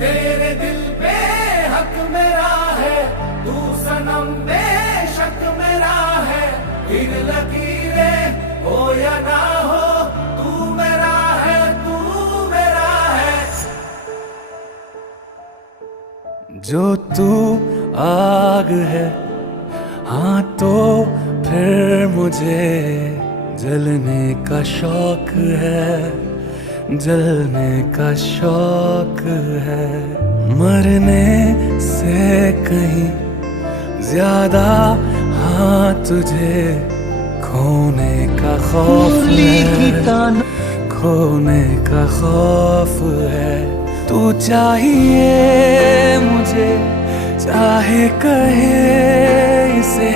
तेरे दिल पे हक मेरा है, तू सनम बेशक मेरा है। फिर लकीरें हो या ना हो, तू मेरा है, तू मेरा है। जो तू आग है, हाँ तो फिर मुझे जलने का शौक है, जलने का शौक है। मरने से कहीं ज्यादा हाँ तुझे खोने का खौफ है, खोने का खौफ है। तू चाहिए मुझे, चाहे कहे इसे